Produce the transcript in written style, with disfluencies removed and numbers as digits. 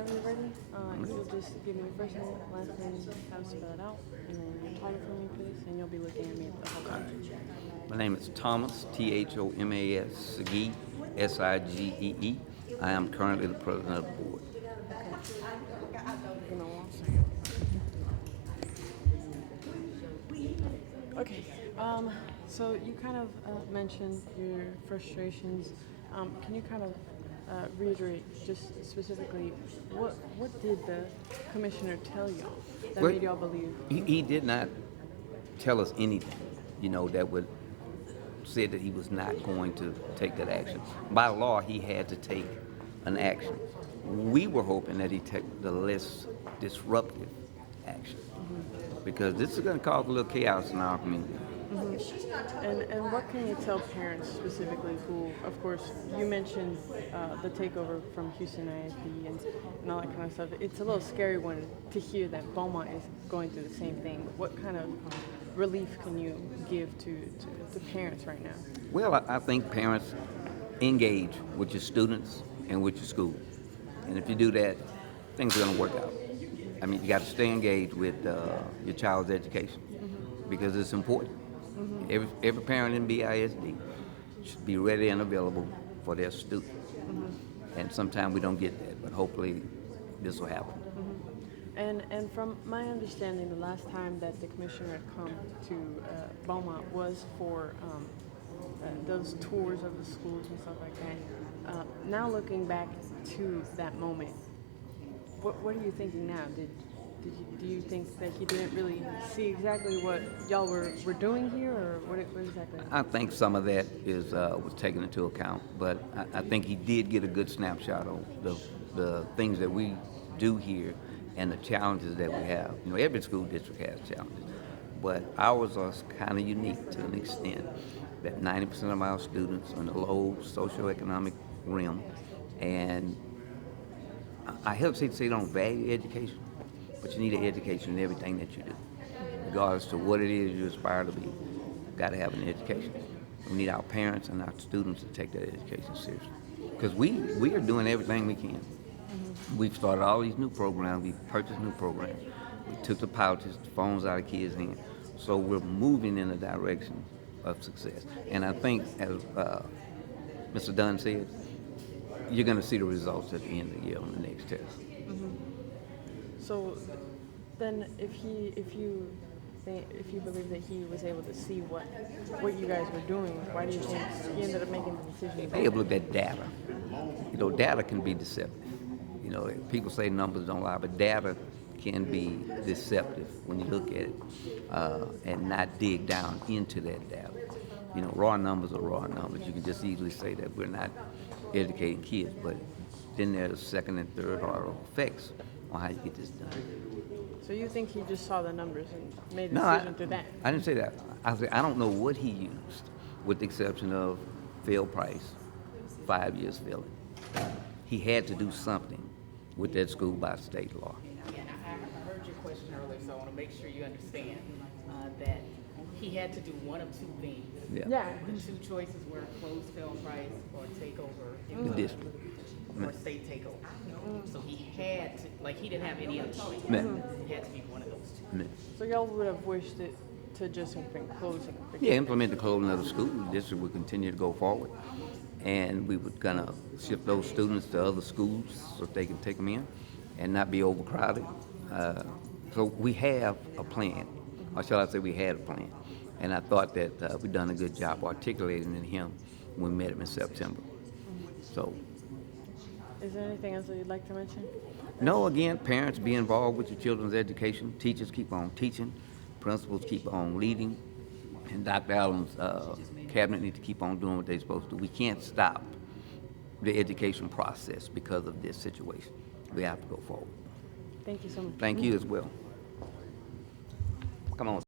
whenever you're ready, you'll just give me your first name, last name, how to spell it out, and then your title for me, please, and you'll be looking at me the whole time. My name is Thomas, Thomas, Sigee, Sigee. I am currently the president of the board. Give me 1 second. Okay. So you kind of mentioned your frustrations. Can you kind of reiterate just specifically what did the commissioner tell y'all that Well, made y'all believe? he did not tell us anything, that would say that he was not going to take that action. By law, he had to take an action. We were hoping that he'd take the less disruptive action because this is going to cause a little chaos in our community. And what can you tell parents specifically who, of course, you mentioned the takeover from Houston ISD and all that kind of stuff. It's a little scary when to hear that Beaumont is going through the same thing. What kind of relief can you give to parents right now? Well, I think parents engage with your students and with your school. And if you do that, things are going to work out. I mean, you got to stay engaged with your child's education because it's important. Every parent in BISD should be ready and available for their student. And sometimes we don't get that, but hopefully this will happen. And from my understanding, the last time that the commissioner had come to Beaumont was for those tours of the schools and stuff like that. Now looking back to that moment, what are you thinking now? Do you think that he didn't really see exactly what y'all were doing here, or what exactly? I think some of that was taken into account, but I think he did get a good snapshot of the things that we do here and the challenges that we have. Every school district has challenges, but ours are kind of unique to an extent that 90% of our students are in the low socioeconomic realm, and I hesitate to say they don't value education, but you need an education in everything that you do. Regardless to what it is you aspire to be, you've got to have an education. We need our parents and our students to take that education seriously. Because we are doing everything we can. We've started all these new programs, we've purchased new programs. We took the pouches, the phones out of kids' hands. So we're moving in the direction of success. And I think, as Mr. Dunn said, you're going to see the results at the end of the year on the next test. So then, if you believe that he was able to see what you guys were doing, why do you think he ended up making the decision? They have looked at data. Data can be deceptive. People say numbers don't lie, but data can be deceptive when you look at it and not dig down into that data. Raw numbers are raw numbers. You can just easily say that we're not educating kids, but then there's second and third order effects on how you get this done. So you think he just saw the numbers and made a decision through that? I didn't say that. I don't know what he used, with the exception of failed price, 5 years failing. He had to do something with that school by state law. And I heard your question earlier, so I want to make sure you understand that he had to do one of two things. Yeah. The two choices were close fail price or takeover The district. or state takeover. So he had to, he didn't have any other choice. It had to be one of those two. So y'all would have wished it to just have been closing. Yeah, implement the closing of the school. The district would continue to go forward. And we were going to shift those students to other schools so they can take them in and not be overcrowded. So we have a plan, or shall I say we had a plan. And I thought that we'd done a good job articulating it to him when we met him in September. So. Is there anything else that you'd like to mention? No, again, parents be involved with your children's education. Teachers keep on teaching. Principals keep on leading. And Dr. Allen's cabinet need to keep on doing what they're supposed to do. We can't stop the education process because of this situation. We have to go forward. Thank you so much. Thank you as well. Come on.